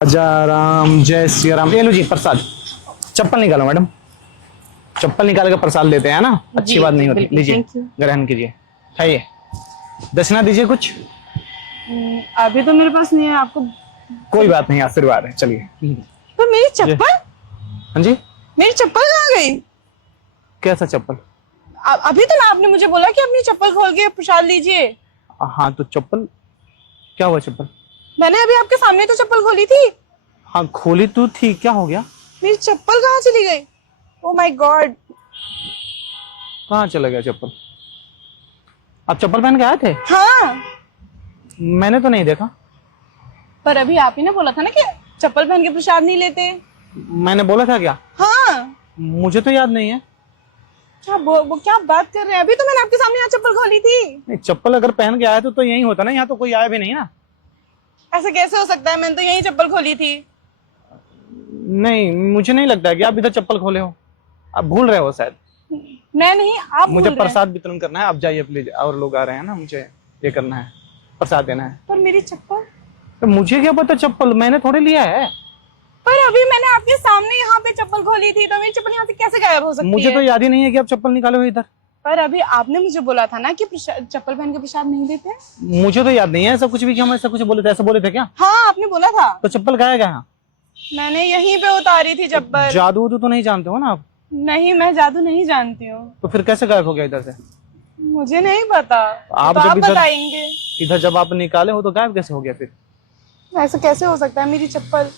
राजा राम जय सिया राम। ये लो जी प्रसाद। चप्पल निकालो मैडम, चप्पल निकाल के प्रसाद लेते हैं ना, अच्छी बात नहीं होती। लीजिए ग्रहण कीजिए, खाइए। दक्षिणा दीजिए कुछ। अभी तो मेरे पास नहीं है। आपको कोई बात नहीं, आशीर्वाद है। चलिए। तो मेरी चप्पल, हाँ जी, मेरी चप्पल कहाँ गई? कैसा चप्पल? अभी तो आपने मुझे बोला कि अपनी चप्पल खोल के प्रसाद लीजिए। हाँ तो चप्पल क्या हुआ? चप्पल मैंने अभी आपके सामने तो चप्पल खोली थी। हाँ खोली तो थी, क्या हो गया? मेरी चप्पल कहाँ चली गई? Oh my God. कहाँ चला गया चप्पल? आप चप्पल पहन के आए थे? हाँ, मैंने तो नहीं देखा। पर अभी आप ही ने बोला था ना कि चप्पल पहन के प्रसाद नहीं लेते। मैंने बोला था क्या? हाँ, मुझे तो याद नहीं है। क्या वो क्या बात कर रहे हैं? अभी तो मैंने आपके सामने यहाँ चप्पल खोली थी। नहीं, चप्पल अगर पहन के आया तो यही होता ना, यहाँ तो कोई आया भी नहीं ना। ऐसा कैसे हो सकता है? मैंने तो यही चप्पल खोली थी। नहीं, मुझे नहीं लगता है कि आप इधर चप्पल खोले हो। आप भूल रहे हो शायद। मैं नहीं, आप भूल मुझे रहे हैं। प्रसाद वितरण करना है, आप जाइए प्लीज। और लोग आ रहे हैं ना, मुझे ये करना है, प्रसाद देना है। पर मेरी चप्पल, तो मुझे क्या पता? चप्पल मैंने थोड़े लिया है। पर अभी मैंने आपके सामने यहाँ पे चप्पल खोली थी, तो मेरी चप्पल यहाँ से कैसे गायब हो सकती है? मुझे तो याद ही नहीं है कि आप चप्पल निकाले हो इधर। पर अभी आपने मुझे बोला था ना कि चप्पल पहन के प्रसाद नहीं देते। मुझे तो याद नहीं है ऐसा कुछ भी कि हम ऐसा कुछ बोले थे। ऐसा बोले थे क्या? हाँ, आपने बोला था। तो चप्पल गाया गया? मैंने यहीं पे उतारी थी चप्पल। जादू तो नहीं जानते हो ना आप? नहीं, मैं जादू नहीं जानती हूँ। तो फिर कैसे गायब हो गया इधर से? मुझे नहीं पता। आप तो जब आप इधर- बताएंगे। इधर जब आप निकाले हो तो गायब कैसे हो गया फिर? ऐसा कैसे हो सकता है? मेरी चप्पल,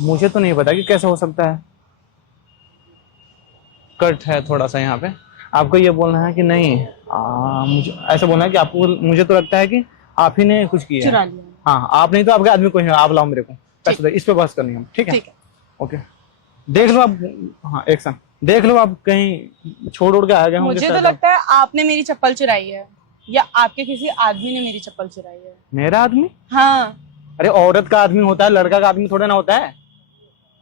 मुझे तो नहीं पता कि कैसे हो सकता है। कट है थोड़ा सा यहाँ पे। आपको ये बोलना है कि नहीं, मुझे ऐसा बोलना है कि आपको, मुझे तो लगता है कि आप ही ने कुछ किया चुरा है। लिया। हाँ, आप नहीं तो आपके आदमी कोई है। आप लाओ मेरे को पैसे दे। इस पे बहस करनी है, ठीक है? ठीक है। ओके, देख लो आप। हाँ, एक्शन देख लो आप। कहीं छोड़ उड़ के आ गए होंगे मुझे तो शायद लगता है आपने मेरी चप्पल चुराई है, या आपके किसी आदमी ने मेरी चप्पल चुराई है। मेरा आदमी? हाँ, अरे औरत का आदमी होता है, लड़का का आदमी थोड़ा ना होता है।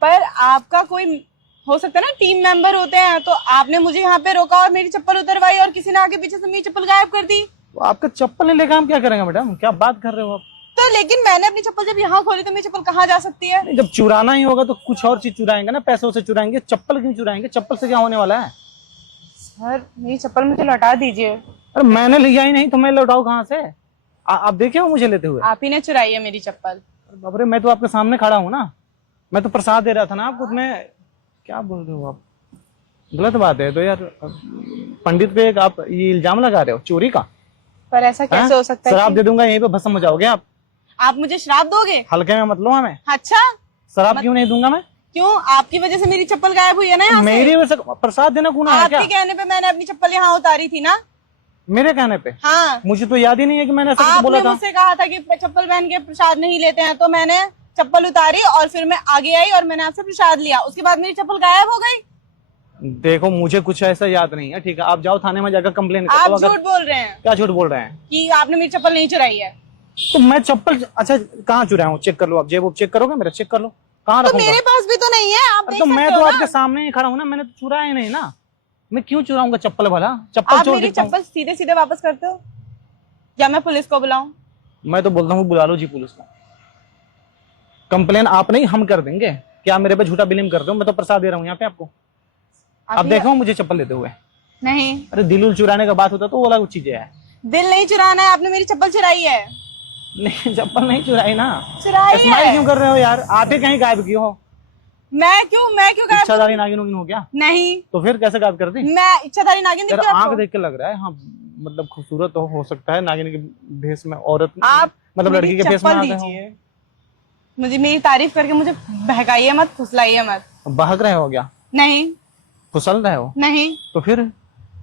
पर आपका कोई हो सकता है ना, टीम मेंबर होते हैं। तो आपने मुझे यहाँ पे रोका और मेरी चप्पल उतरवाई, और किसी ने आगे पीछे से मेरी चप्पल गायब कर दी। तो आपका चप्पल नहीं लेकर हम क्या करेंगे मैडम? क्या बात कर रहे हो आप? तो लेकिन मैंने अपनी चप्पल जब यहाँ खोली तो मेरी चप्पल कहाँ जा सकती है? नहीं, जब चुराना ही होगा तो कुछ और चीज चुराएंगे ना, पैसों से चुराएंगे। चप्पल क्यों चुराएंगे? चप्पल से क्या होने वाला है? सर, मेरी चप्पल मुझे लौटा दीजिए। अरे मैंने लिया ही नहीं तो मैं लौटाऊ कहाँ से? आप देखे हो मुझे लेते हुए? आप ही ने चुराई है मेरी चप्पल। बाप रे, मैं तो आपके सामने खड़ा हूँ ना। मैं तो प्रसाद दे रहा था ना आपको। मैं क्या बोल रहे हो आप? गलत बात है तो यार। पंडित पे एक आप ये इल्जाम लगा रहे हो चोरी का। पर ऐसा कैसे हो सकता है? शराब दे दूंगा, यहीं पे भस्म हो जाओगे आप। आप मुझे शराब दोगे? हल्के में मत लो हमें। अच्छा, शराब क्यों नहीं दूंगा मैं? क्यों? आपकी वजह से मेरी चप्पल गायब हुई है ना यहाँ से। मेरी वजह से प्रसाद देना गुनाह है क्या? आपके कहने पे मैंने अपनी चप्पल यहाँ उतारी थी ना। मेरे कहने पे? हाँ, मुझे तो याद ही नहीं है कि मैंने ऐसा कुछ आपने बोला था। मुझसे कहा था कि चप्पल पहन के प्रसाद नहीं लेते हैं, तो मैंने चप्पल उतारी और फिर मैं आगे आई और मैंने आपसे प्रसाद लिया। उसके बाद मेरी चप्पल गायब हो गई। देखो, मुझे कुछ ऐसा याद नहीं है, ठीक है? आप जाओ थाने में जाकर कंप्लेन आप करो। झूठ बोल रहे हैं क्या झूठ बोल रहे हैं? कि आपने मेरी चप्पल नहीं चुराई है। तो मैं चप्पल, अच्छा कहाँ चुराया हूँ? चेक कर लो आप। जेब चेक करोगे मेरा? चेक कर लो कहाँ तो रखूंगा। मेरे पास भी तो नहीं है, आप देख तो मैं सकते तो हो आपके ना। सामने ही खड़ा हूँ ना। मैंने तो चुराया ही नहीं ना। मैं क्यों चुराऊंगा चप्पल? भला चप्पल आप चोर मेरी दिखता हूँ? चप्पल सीधे सीधे वापस करते हो, या मैं पुलिस को बुलाऊं? मैं तो बोलता हूँ बुला लो जी पुलिस को। कंप्लेन आप नहीं, हम कर देंगे। क्या मेरे पे झूठा बिलीव कर रहे हो? मैं तो प्रसाद दे रहा हूँ यहाँ पे आपको। आप देखो मुझे चप्पल देते हुए। नहीं, अरे दिल चुराने का बात होता तो वो अलग चीजें है। दिल नहीं चुराना है, आपने मेरी चप्पल चुराई है। नहीं, चप्पल नहीं चुराई ना। चुराई स्माइल है। क्यों कर रहे हो यार? आते कहीं गायब क्यों हो? मैं क्यों गायब? इच्छाधारी नागिन उगिन हो क्या? नहीं, तो फिर कैसे गायब कर दी? मैं इच्छाधारी नागिन यार दिखती हूँ आंख आपको? देख के लग रहा है। हाँ, मतलब खूबसूरत तो हो सकता है नागिन के भेष में। औरत आप मतलब मेरी लड़की के भेष में चप्पल आ गए हो। दीजिए। मुझे मेरी तारीफ करके मुझे बहकाइए मत, फुसलाइए मत। बहक रहे हो क्या? नहीं, फुसल रहे हो? नहीं। तो फिर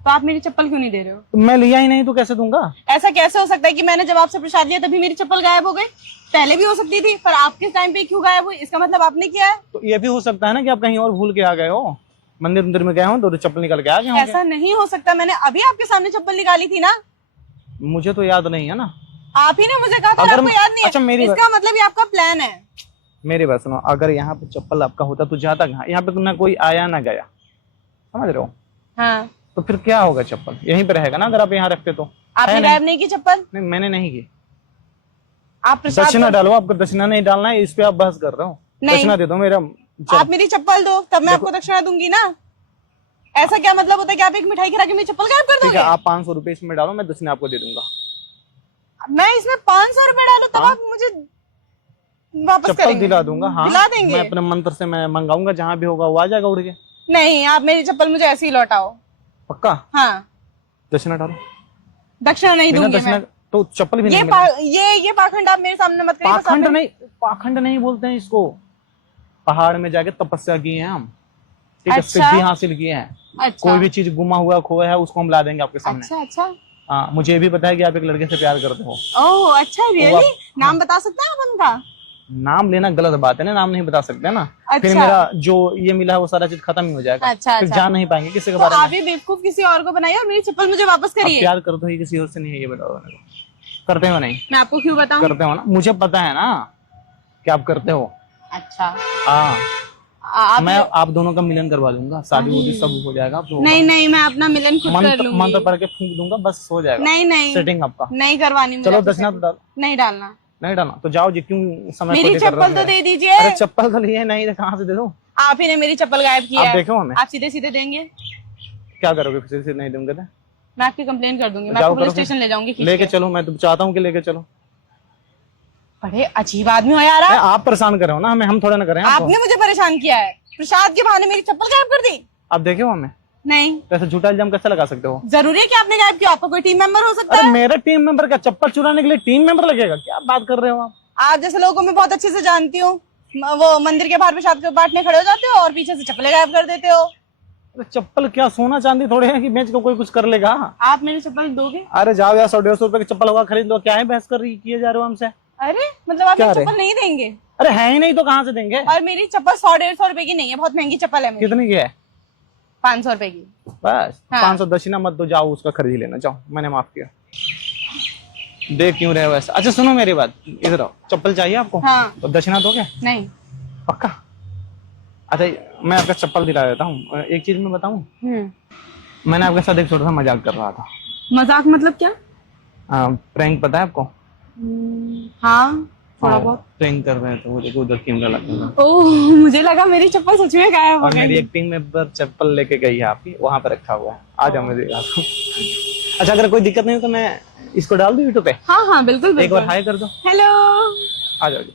तो आप मेरी चप्पल क्यों नहीं दे रहे हो? तो मैं लिया ही नहीं तो कैसे दूंगा? ऐसा कैसे हो सकता है कि मैंने जब आपसे प्रसाद लिया तभी मेरी चप्पल गायब हो गई? पहले भी हो सकती थी, पर आपके टाइम पे क्यों गायब हुई? इसका मतलब आपने किया है। तो ये भी हो सकता है ना कि आप कहीं और भूल के आ गए हो, मंदिर में गए हो तो चप्पल निकल के आ गए होंगे। ऐसा नहीं हो सकता, मैंने अभी आपके सामने चप्पल निकाली थी ना। मुझे तो याद नहीं है ना। आप ही ने मुझे कहा था, अगर आपको याद नहीं है? अच्छा, मेरी इसका मतलब ये आपका प्लान है। मेरी बात सुनो। अगर यहाँ पे चप्पल आपका होता तो जाता कहाँ? यहाँ पे ना कोई आया ना गया, समझ रहे हो? हाँ, तो फिर क्या होगा? चप्पल यहीं पे रहेगा ना अगर आप यहाँ रखते तो। आपने गायब नहीं की चप्पल? नहीं, मैंने नहीं की। आप प्रसाद दक्षिणा डालो। आपको दक्षिणा नहीं डालना है, इस पे आप बहस कर रहे हो। नहीं। दक्षिणा दे दो मेरा। आप मेरी चप्पल दो तब मैं आपको दक्षिणा दूंगी ना। ऐसा क्या मतलब होता है कि आप एक मिठाई खिला के मेरी चप्पल गायब कर ठीक दोगे? है, आप 500 रुपए इसमें डालो, मैं दक्षिणा आपको दे दूंगा। मैं इसमें 500 रुपए डालूं तब आप मुझे वापस चप्पल करेंगे? दिला दूंगा, हाँ दिला देंगे? मैं अपने मंत्र से मैं मंगाऊंगा, जहाँ भी होगा वो आ जाएगा उड़ के। नहीं, आप मेरी चप्पल मुझे ऐसे ही लौटाओ। पक्का? हाँ, दक्षिणा डालो। दक्षिणा नहीं बिना दूंगी दक्षिणा मैं। तो चप्पल भी नहीं ये मिलेगी। ये पाखंड आप मेरे सामने मत करिए। बस आप पाखंड मेरे- नहीं, पाखंड नहीं बोलते हैं इसको। पहाड़ में जाके तपस्या की है हम, ठीक है, अच्छा। सिद्धि हासिल की है। अच्छा कोई भी चीज गुमा हुआ खोया है उसको हम ला देंगे आपके सामने। अच्छा अच्छा। हाँ, मुझे ये भी पता है कि आप एक लड़के से प्यार करते हो। ओह अच्छा, रियली? नाम बता सकते हैं आप उनका? नाम लेना गलत बात है ना, नाम नहीं बता सकते ना। फिर अच्छा। मेरा जो ये मिला है वो सारा चीज खत्म ही हो जाएगा। अच्छा, फिर अच्छा। जान नहीं पाएंगे किसी के तो बारे में। आप ही बेवकूफ किसी और को बनाइए और मेरी चप्पल मुझे वापस आप करिए। प्यार करते हो ही किसी और से नहीं है, ये बताओ मेरे को। करते हो नहीं? मैं आपको क्यों बताऊं? करते हो ना, मुझे पता है ना कि आप करते हो। अच्छा, हाँ, आप मैं आप दोनों का मिलन करवा दूंगा, शादी वोदी सब हो जाएगा आप लोगों का। नहीं नहीं, मैं अपना मिलन खुद कर मंत्र लूंगी। मंत्र पढ़ के फूंक दूंगा, बस हो जाएगा। नहीं नहीं सेटिंग आपका। नहीं करवानी मुझे चलो आपसे दक्षिणा तो डाल। नहीं डालना। नहीं डालना तो जाओ जी, क्यों समय मेरी खोटे कर रहे हो चप्पल तो मेरा? दे दीजिए। अरे चप्पल तो लिए नहीं तो कहाँ से दे दूं? आप ही ने मेरी चप्पल गायब की आप है। देखो हमें। आप सीधे सीधे देंगे? क्या करोगे किसी से नहीं दूंगे तो? मैं आपकी कंप्लेन कर दूंगी। मैं जाओ आपको पुलिस करो फिर। स्टेशन ले जाऊंगी खींच लेके के। चलो, मैं तो चाहता हूँ कि लेके चलो। बड़े अजीब आदमी हो यार अरे आप। आप परेशान कर रहे हो ना हमें, हम थोड़ा ना कर रहे हैं आपको। आपने मुझे परेशान किया है। प्रसाद के बहाने मेरी चप्पल गायब कर दी। आप देखे हो हमें? नहीं, तो ऐसे झूठा इल्जाम कैसे लगा सकते हो? जरूरी है कि आपने गायब किया? आपका कोई टीम मेंबर हो सकता अरे है। मेरा टीम मेंबर का चप्पल चुराने के लिए टीम मेंबर लगेगा? क्या बात कर रहे हो आप? आप जैसे लोगों को मैं बहुत अच्छे से जानती हूँ। वो मंदिर के बाहर प्रसाद बांटने खड़े हो जाते हो और पीछे से चप्पलें गायब कर देते हो। अरे चप्पल क्या सोना चांदी थोड़े है कि बेच को कोई कुछ कर लेगा? आप मेरी चप्पल दोगे? अरे जाओ यार, 100-150 रुपए की चप्पल होगा खरीद लो। क्या है बहस कर रही किए जा रहे हो हमसे? अरे मतलब आप क्या मेरी रे? चप्पल नहीं देंगे? अरे है ही नहीं तो कहाँ से देंगे? और मेरी चप्पल 100-150 रुपए की नहीं है, बहुत महंगी चप्पल है मेरी। कितने की है? 500 रुपए की। बस हाँ। 500 दक्षिणा मत दो, जाओ उसका खरीद लेना, जाओ, मैंने माफ किया। देख क्यों रहे हो ऐसा? अच्छा सुनो मेरी बात, इधर आओ। चप्पल चाहिए आपको? हाँ। तो दक्षिणा दोगे? नहीं। पक्का? अच्छा मैं आपका चप्पल दिला देता हूँ। एक चीज मैं बताऊँ, मैंने आपके साथ एक छोटा सा मजाक कर रहा था। मजाक मतलब क्या? प्रैंक पता है आपको? हाँ थोड़ा बहुत। प्रैंक कर रहे हैं तो वो देखो उधर कैमरा लगा। ओह, मुझे लगा मेरी चप्पल सच में गायब हो और मेरी गई। एक टीम मेंबर चप्पल लेके गई है आपकी, वहां पे रखा हुआ है। आ जाओ मैं दिखा दूं। अच्छा अगर कोई दिक्कत नहीं हो तो मैं इसको डाल दूं यूट्यूब पे? हाँ हाँ बिल्कुल एक बार बिल्कुल। हाय कर दो। हेलो। आ जाओ जी।